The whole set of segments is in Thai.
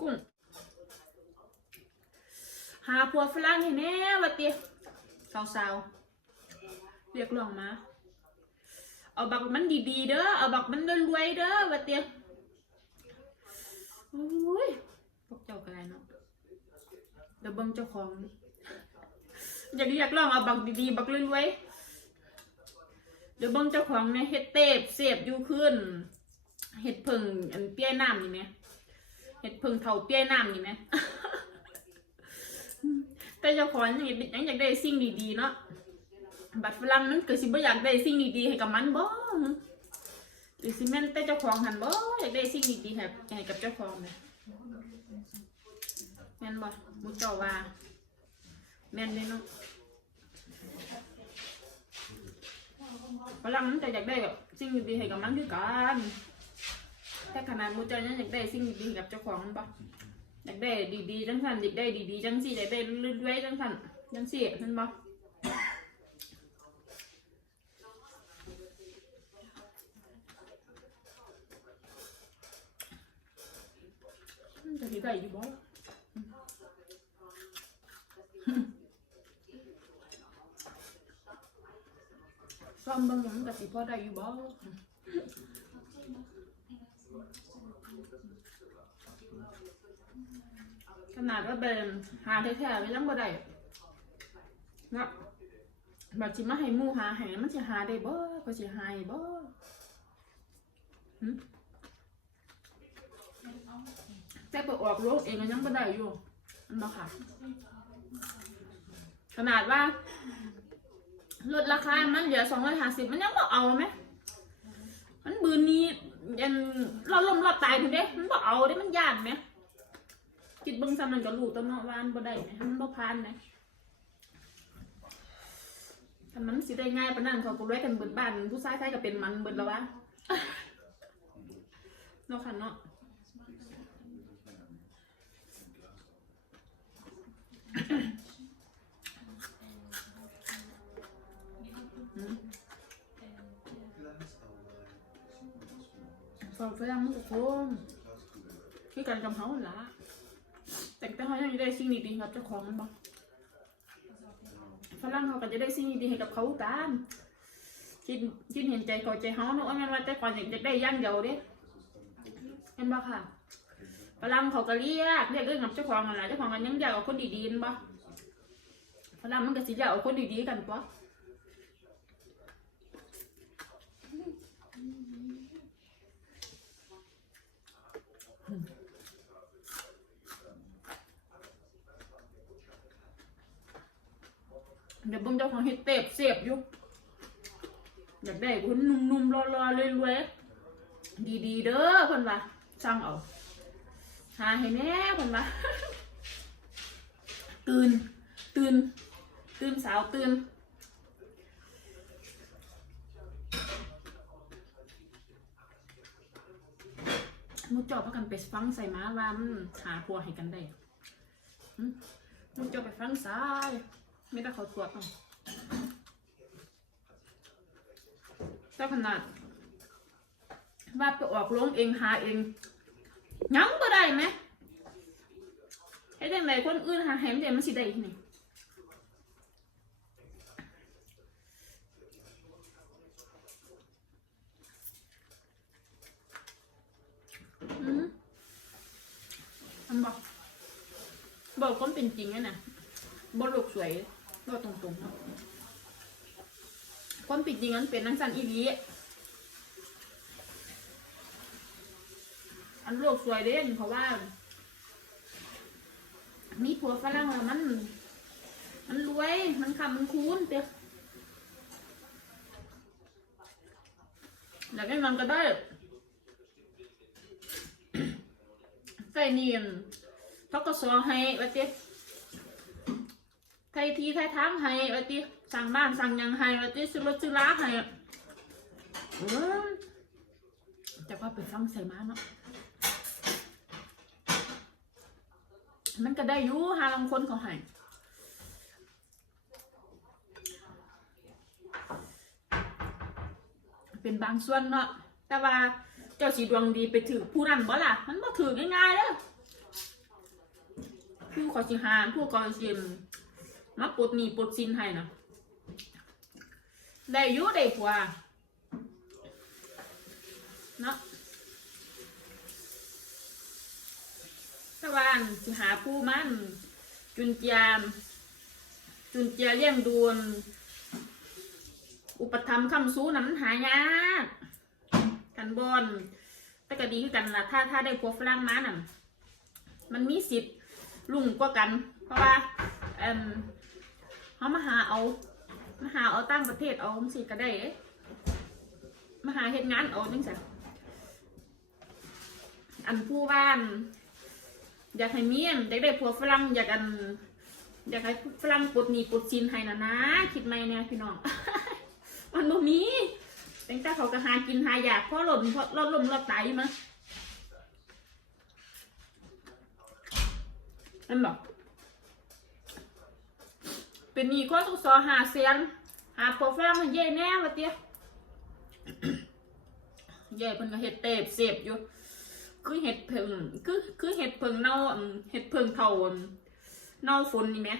กุ้ง หาผัวฝรั่งให้แน่วะเตี้ยสาวๆเรียกร้องมา เอาบักมันดีๆเด้อ เอาบักมันรวยๆเด้อวะเตี้ยโอ้ยพวกเจ้าก็ได้เนาะเดี๋ยวเบิ่งเจ้าของอยากอยากลองเอาบักดีๆบักรวยๆเดี๋ยวเบิ่งเจ้าของเนี่ยเฮ็ดเตบเสียบอยู่ขึ้นเฮ็ดเพิ่งอันเปี้ยน้ำนี่ไหม เฮ็ดเพิ่งเท่าเปี้ยน้ำนี่ไหมแต่เจ้าของยังยังอยากได้สิ่งดีๆเนาะบัตรฝรั่งมันเก็สิบ่อยากได้สิ่งดีๆให้กับมันบ่หรือสิแม่นแต่เจ้าของหันบ่อยากได้สิ่งดีๆให้ให้กับเจ้าของเนี่ยแม่นบ่มุเจ้าว่าแม่นเลยเนาะฝรั่งมันก็อยากได้แบบสิ่งดีๆให้กับมันคือกัน แต่ขนาดมุเจ้ายังอยากได้สิ่งดีๆให้กับเจ้าของมันบ่อยากได้ดีๆจังสันอยากได้ดีๆจังสี่อยากได้เรื่อยๆจังสันจังสี่เห็นบ่มันจะสิได้อยู่บ่ซ่อมเบิ่งมันก็สิพอได้อยู่บ่ นาดว่าเป็นหาแท้ๆไว้ยังบ่ได้เนาะบัดสิมาให้หมู่หาให้มันสิหาได้บ่ก็สิหาให้บ่หึแต่ไปออกโลกเองมันยังไม่ได้อยู่มันบอกค่ะ ขนาดว่าลดราคา มันเหลือสองร้อยห้าสิบมันยังบอกเอาไหม มันบืนนี้ยันเราล่มเราตายถึงเด้ มันบอกเอาเด้มันยานไหม เบึงซ้ำนั่นกับลูกต้นเนาะวาอันบ่ได้ไหมมันบ่พานไหมถ้ามันสิได้ง่ายปานนั้นเขาก็ไว้กันเบิดบ้าน ผู้ชายไทยก็เป็นมันเบิดแล้ววะเนาะค่ะเนาะฝรั่งฝรั่งมันก็คงคือการกำเฮาหั่นละ แต่แต่เขายังได้สิ่งดีๆกับเจ้าของมันบ่ฝรั่งเขาก็จะได้สิ่งดีๆให้กับเขาตามคิดคิดเห็นใจเขาใจเฮาเนาะว่าแม่นว่าแต่ก่อนอยากได้ย่างเดียวเด้เห็นบ่ค่ะฝรั่งเขาก็เรียกเรียกเรื่องกับเจ้าของนั่นแหละเจ้าของกันยังอยากเอาคนดีๆเห็นบ่ฝรั่งมันก็สิอยากเอาคนดีๆกันตัว เดี๋ยวเบิ่งเจ้าของเฮ็ดเตบเสียบอยู่อยากได้คนนุ่มๆรอๆรวยๆดีๆเด้อเพิ่นว่าสั่งเอาหาให้แน่เพิ่นว่าตื่นตื่นตื่นสาวตื่นมุกจอบพากันไปฟังใส่ม้าว่ามันหาผัวให้กันได้มุกจอบไปฟังซ้าย ไม่ได้เขาตรวจเอาแต่ขนาดว่าไปออกลงเองหาเองยังก็ได้ไหมให้จังไดคนอื่นหาแหมเดี๋ยวมันสิได้ที่ไหนอืมอันบอกบอกความเป็นจริงอะนะบโลกสวย ก็ตรงๆเนาะความปิดจริงนั้นเป็นนังสันอีดีอันโลกสวยเด่นเพราะว่า มีผัวฝรั่งแล้วมัน มันรวย มันคำมันคูณเตี้ยแล้วก็มันก็ได้ใส่เนียนเขาก็สอให้ว่าเตี้ย ไทยทีไทยทางให้ว่าติสั่งบ้านสั่งหยังให้ว่าติซื้อรถซื้อลาให้เออแต่ว่าไปฟังใส่มาเนาะมันก็ได้อยู่หาลางคนเขาให้เป็นบางส่วนเนาะแต่ว่าเจ้าสีดวงดีไปถือผู้นั้นบ่ล่ะ มันบ่ถือง่ายๆเด้อผู้ขอสิหารผู้ขอสิ มาปลดหนี้ปลดสินให้นะได้ยู่ได้ผัวเนาะตะวันสิหาผู้มันจุนเจียมจุนเจียเลี้ยงดูนอุปธรรมคำสู้นั้นหายากกันบอนแต่ก็ดีคือกันล่ะถ้าถ้าได้พวกฝรั่งมาน่ะมันมีสิทธิ์ลุ่งกว่ากัน เพราะว่าเอ่ม เขามาหาเอามาหาเอาตั้งประเทศเอาสิก็ได้เด้มาหาเฮ็ดงานเอาจังซั่นอันผู้บ้าน อยากให้เมียนอยากได้ผัวฝรั่งอยากอัน อยากให้ฝรั่งปลดหนี้ปลดสินให้นะนะคิดไหมเนี่ยพี่น้อง มันบ่มีตั้งแต่เขาก็หากินหาอยากเพราะหล่นเพราะรอดลมรอดตายมั้ยนั่นบอก เป็นหนี้ข้อสกสอหาเสียนหาผัวฝรั่งให้เย่แน่วะเตี้ยเย่เพิ่นก็เฮ็ดเตบเสพอยู่ คือเห็ดเพิงคือคือเห็ดเพิงเน่าเห็ดเพิงเผาเน่าฝนนี่ไหม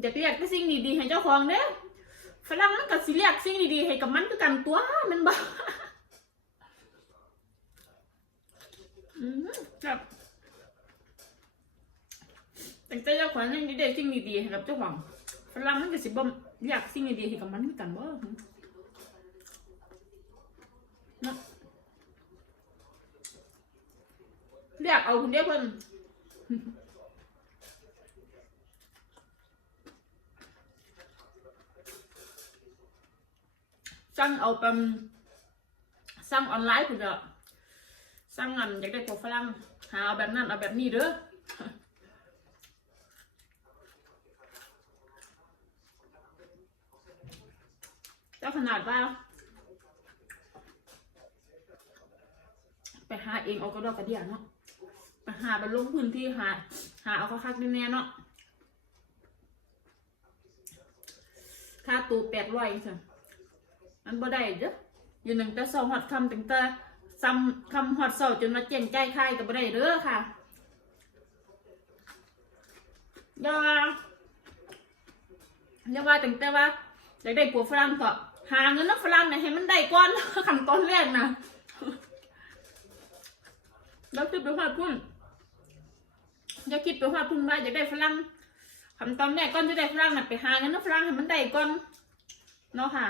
อยากเรียกแต่สิ่งดีๆให้เจ้าของเด้อฝรั่งมันก็สิเรียกสิ่งดีๆให้กับมันคือกันตัวมันบ่อืมครับ แต่เจ้าของยังได้สิ่งดีๆให้กับเจ้าของฝรั่งมันก็สิบ่เรียกสิ่งดีๆให้กับมันคือกันบ่เนาะเรียกเอาคุณเดียวเพิ่นสั่งเอาเป็นสั่งออนไลน์คุณเด้อสั่งอันอยากได้พวกฝรั่งหาเอาแบบนั้นเอาแบบนี้เด้อ เจ้าขนาดว่า ไปหาเองเอากระดอกกระเดียเนาะไปหาไปลงพื้นที่หา หาเอาคักๆแน่ๆเนาะค่าตูแปดร้อยจ้ะมันบ่ได้เด้ออยู่หนึ่งแต่สองหอดคำถึงแต่ซ้ำคำหอดเสาจนมาเจียงใจค่ก็บ่ได้เด้อค่ะอย่าว่าอย่าว่าถึงแต่ว่าอยากได้ผัวฝรั่งก็ หาเงินนักฝรั่งเนี่ยให้มันได้ก่อนขั้นตอนแรกนะแล้วคิดไปว่าพุ่นอย่าคิดไปว่าพุ่นว่าจะได้ฝรั่งคำตอนแรกก่อนจะได้ฝรั่งน่ะไปหาเงินนะฝรั่งให้มันได้ก่อนเนาะค่ะ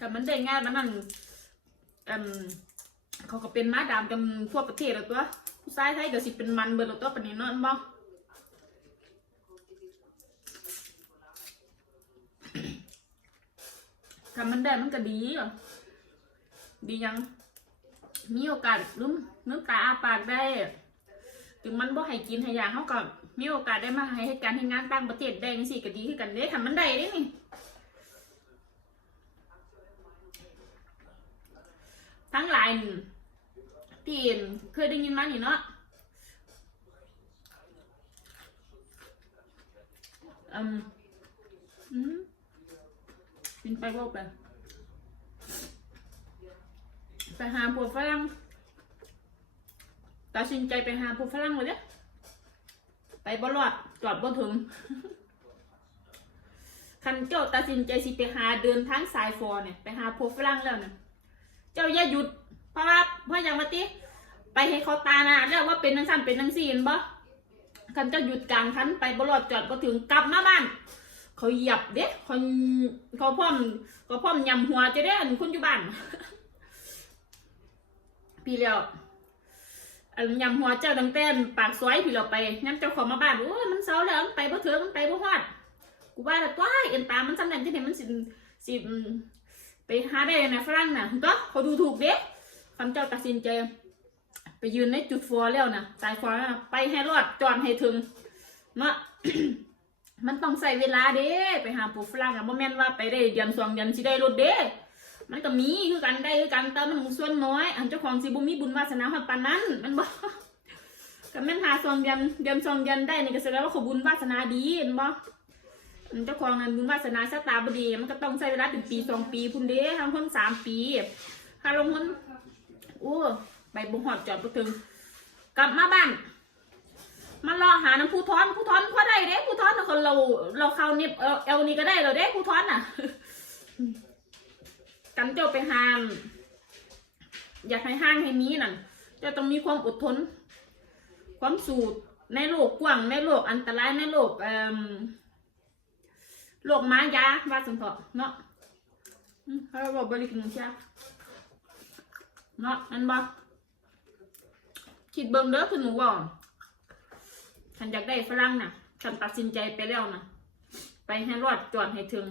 กับมันได้ง่ายมันนั่นอืมเขาก็เป็นม้าดามกันทั่วประเทศแล้วตัวผู้ชายไทยก็สิเป็นมันเบิดแล้วตัวปนนี้เนาะอันบ่ ถ้ามันได้มันก็ดีอะดียัง มีโอกาสลืมลืมตาอาปากได้ ถึงมันบ่ให้กินให้ยาเขาก็มีโอกาสได้มาให้เหตุการณ์ให้งานต่างประเทศได้จังซี่ก็ดีคือกันเด้ทำมันได้เด้นี่ทั้งหลายที่เคยได้ยินมานี่เนาะอืมอืม กินไปก็ไปไปหาผัวฝรั่งตัดสินใจไปหาผัวฝรั่งเลยเด้อไปบ่รอดจอดบ่ถึงคันเจ้าตัดสินใจสิไปหาเดินทางสายฟอเนี่ยไปหาผัวฝรั่งแล้วเนี่ยเจ้าอย่าหยุดเพราะว่าเพราะอย่างว่าติไปให้เขาตาหน้าแล้วว่าเป็นนังสั้นเป็นนังสีนบ่คันเจ้าหยุดกลางคันไปบ่รอดจอดบ่ถึงกลับมาบ้าน เขาหยียบเด้เขาเขาพร้อมเขาพร้อมยำหัวจะได้อันคุณอยู่บ้านพี่เลี้ยวอันยำหัวเจ้าดังเต้นปากซอยพี่เราไปย้ำเจ้าของมาบ้านโอ้ยมันเศร้าแล้วมันไปบ่เถิงมันไปบ่ฮอดกูว่าและตัวเอ็นตามันสำเร็จที่ไหนมันสิสิไปหาได้นะฝรั่งน่ะก็เขาดูถูกเด้คันเจ้าตัดสินใจไปยืนในจุดฟัวแล้วนะสายฟัวนะไปให้รอดจอดให้ถึงเนาะ มันต้องใส่เวลาเด้ไปหาปูฝรั่งอะบ่แมนว่าไปได้เดือนสองเดือนสิได้รถเด้มันก็มีคือกันได้คือกันแต่มันส่วนน้อย อันเจ้าของสิบ่มีบุญวาสนาฮอดปานนั้น มันบ่ก็แม่นหาสองเดือนเดือนสองเดือนได้นี่ก็แสดงว่าเขาบุญวาสนาดีเห็นบอันเจ้าของนั้นบุญวาสนาชะตาบดี มันก็ต้องใช้เวลาถึงปีสองปีพุ่นเด้ทางคนสามปีถ้าลงคนโอ้ไปบุหอดจอดไปถึง กลับมาบ้าน มารอหาน้ำผู้ทอนผู้ทอนพอได้เด้ผู้ทอนคนเราเราเข้านิบเอลนี่ก็ได้เราเด้ผู้ทอนน่ะ กันเจ้าไปห้าม อยากให้ห้างให้มีนั่นเจ้าต้องมีความอดทน ความสูตรในโลกกว้างในโลกอันตรายในโลกเอ่มโลกม้ายาว่าสันเถอะเนาะเขาบอกบริกินใช่เนาะอันบ่คิดเบิ่งเด้อคือหนูว่า ฉันอยากได้ฝรั่งน่ะฉันตัดสินใจไปแล้วน่ะไปให้รอดจอดให้ถึง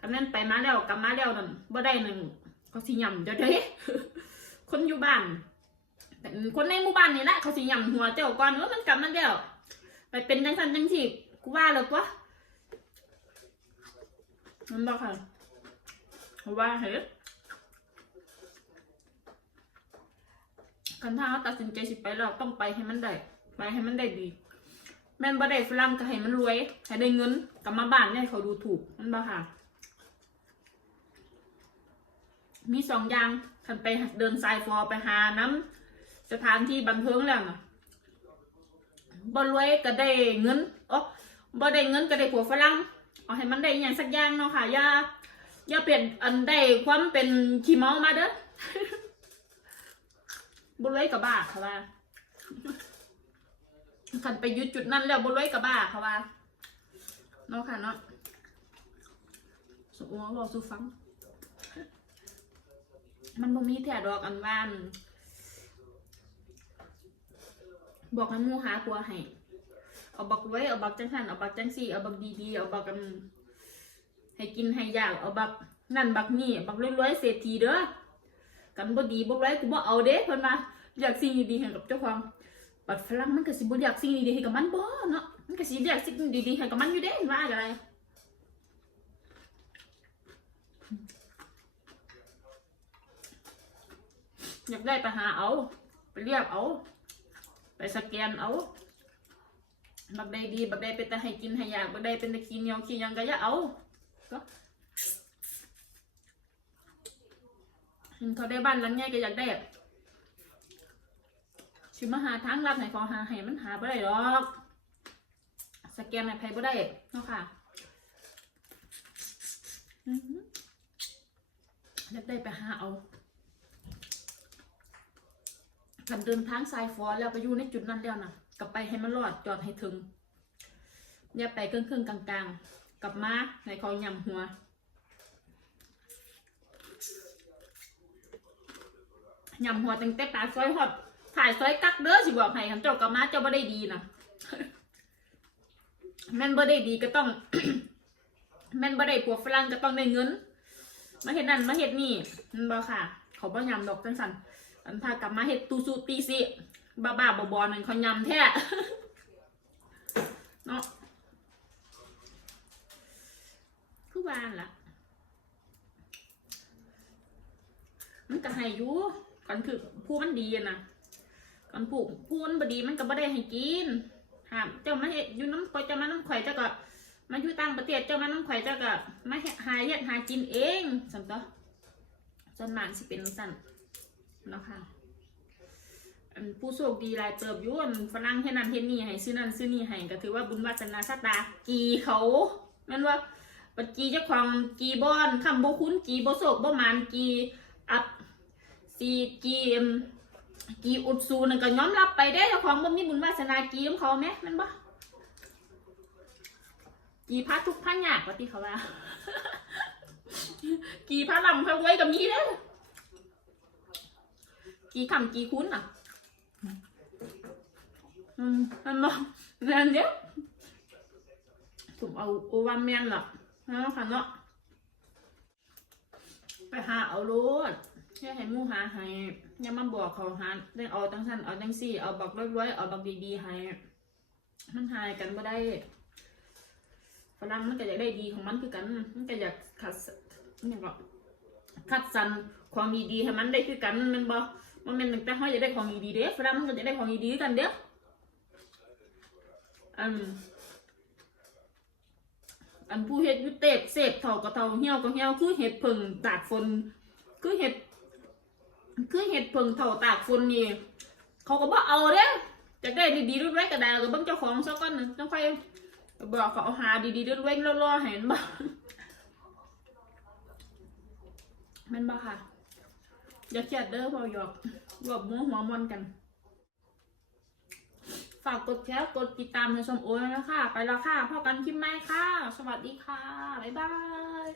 กำนั้นไปมาแล้วกลับมาแล้วนั่นบ่ได้หนึ่งเขาสิยำเดี๋ยวเด้คนอยู่บ้านแต่คนในหมู่บ้านนี่แหละเขาสิยำหัวเจ้าก่อนว่ามันกลับมาแล้วไปเป็นจังสันจังสิกูว่าเลยปะมันบอกค่ะว่าเฮ้ยกันถ้าเขาตัดสินใจสิไปเราต้องไปให้มันได้ ไปให้มันได้ดี แม่นบ่ได้ฝรั่งก็ให้มันรวยให้ได้เงินกลับมาบ้านเนี่ยเขาดูถูกมันบ่ค่ะ มีสองอย่างคันไปเดินสายฟอไปหาน้ำสถานที่บันเทิงแล้วนะบ่รวยก็ได้เงินอ๋อบ่ได้เงินก็ได้ผัวฝรั่งเอาให้มันได้อย่างสักอย่างเนาะค่ะอย่าอย่าเปลี่ยนอันได้ความเป็นขี้เมามาเด้อบ่รวยกับบ้าค่ะว่า คันไปยุดจุดนั้นแล้วบ่รวยกับบ้าค่ะว่าเนาะค่ะเนาะสุวรอสู้ฟัง มันบ่มีแถดอกอันว่านบอกให้มูหาผัวให้เอาบักไว้เอาบักจังสันเอาบักจังสี่เอาบักดีๆเอาบักกันให้กินให้ยากเอาบักนั่นบักนี่บักรวยๆเศรษฐีเด้อกันบ่ดีบ่รวยกูบ่เอาเด้เพิ่นว่าอยากสิ่งดีๆให้กับเจ้าของ บัดฝรั่งมันก็สิบ่อยากสิ่งดีๆให้กับมันบ่เนาะมันก็สิอยากสิ่งดีๆให้กับมันอยู่เด้ว่าอะไรอยากได้ไปหาเอา ไปเรียกเอา ไปสแกนเอาบักได้ดีบักได้เป็นแต่ให้กินให้อยากบักได้เป็นแต่ขี้เหนียวขี้ยังก็อย่าเอาก็เขาได้บ้านหลังใหญ่ก็อยากได้ ชิมาหาทางลัดให้เขาหาให้มันหาบ่ได้หรอก สแกนให้ใครบ่ได้เนาะค่ะอือหืออยากได้ไปหาเอากันเดินทางสายฟอแล้วไปอยู่ในจุดนั้นแล้วนะกลับไปให้มันรอดจอดให้ถึง อย่าไปเครื่องเครื่องกลางๆ กลับมาในเขายำหัว ยำหัวตั้งแต่ปากซอยหอด ถ่ายซอยกักเด้อสิบอกให้คันเจ้ากลับมาเจ้าบ่ได้ดีนะแม่นบ่ได้ดีก็ต้อง แม่นบ่ได้พวกฝรั่งก็ต้องได้เงิน มาเฮ็ดนั่นมาเฮ็ดนี่มันบ่ค่ะ เขาบ่ยำดอกจังสันอันพากลับมาเห็ดตูซูตีสิบ้าบ้าๆบอนั่นเขายำแท้เนาะคือวานล่ะมันก็ให้อยู่กันคือผู้มันดีนะ กันผู้ผู้มันบดีมันก็บ่ได้ให้กินห้ามเจ้ามาเห็ดอยู่น้ำข่อยเจ้ามาน้ำข่อยเจ้าก็มาอยู่ต่างประเทศเจ้ามาน้ำข่อยเจ้าก็มาหาเฮ็ดหากินเองสันตัวจนมานสิเป็นสั่นเนาะค่ะอันผู้โชคดีหลายเติบยู่นฝรั่งเฮ็ดนั่นเฮ็ดนี่ให้ซื้อนั่นซื้อนี่ให้ก็ถือว่าบุญวาสนาชะตากีเขาแม่นว่าปัจจีเจ้าของกีบอนคำบ่คุ้นกีบ่โศกบ่หมานกีอับซีกีเอ็ม กีอุดซูนั่นก็ย้อมรับไปได้เจ้าของบ่มีบุญวาสนากีของเขาแม่แม่นบ่กีพระทุกพระยากว่าที่เขาว่า กีพระลำพระรวยก็มีเด้อกีคำกีคุ้นอะอืมมันบอกเรียนเดียวผมเอาโอวาเมียนหรอกแล้วค่ะเนาะไปหาเอาโลด แค่ให้มู่หาให้อย่ามาบอกเขาหาได้เอาตั้งท่านเอาตั้งสี่ เอาบักรวยๆเอาบักดีๆให้มันหายกันไม่ได้ฝรั่งมันก็อยากได้ดีของมันคือกัน มันก็อยากขัดเนี่ยก็คัดสรรความดีๆให้มันได้คือกันมันบ่มันเป็นตั้งแต่เฮาจะได้ของดีๆเด้ฝรั่งมันก็จะได้ของดีๆกันเด้ออันอันผู้เฮ็ดอยุเตกเสพเท่าก็เท่าเหี่ยวก็เหี่ยวคือเห็ดผึ่งตากฝนคือเห็ด คือเห็ดเพิ่งเท่าตากฝนนี่ เขาก็บอกเอาเด้จากได้ดีๆรุ่นไว้ก็ได้แล้วก็เบิ่งเจ้าของสักก้อนนึ่งต้องค่อยบอกเขาเอาหาดีๆรุ่นไว้รอๆเห็นบ่แม่นบ่ค่ะ อย่าเครียดเด้อพอหยอกหยอกมัวหัวมอนกัน ฝากกดแชร์กดติดตามในสมโอ้ยนะคะ ไปแล้วค่ะพอกันคลิปใหม่ค่ะ สวัสดีค่ะ บ๊ายบาย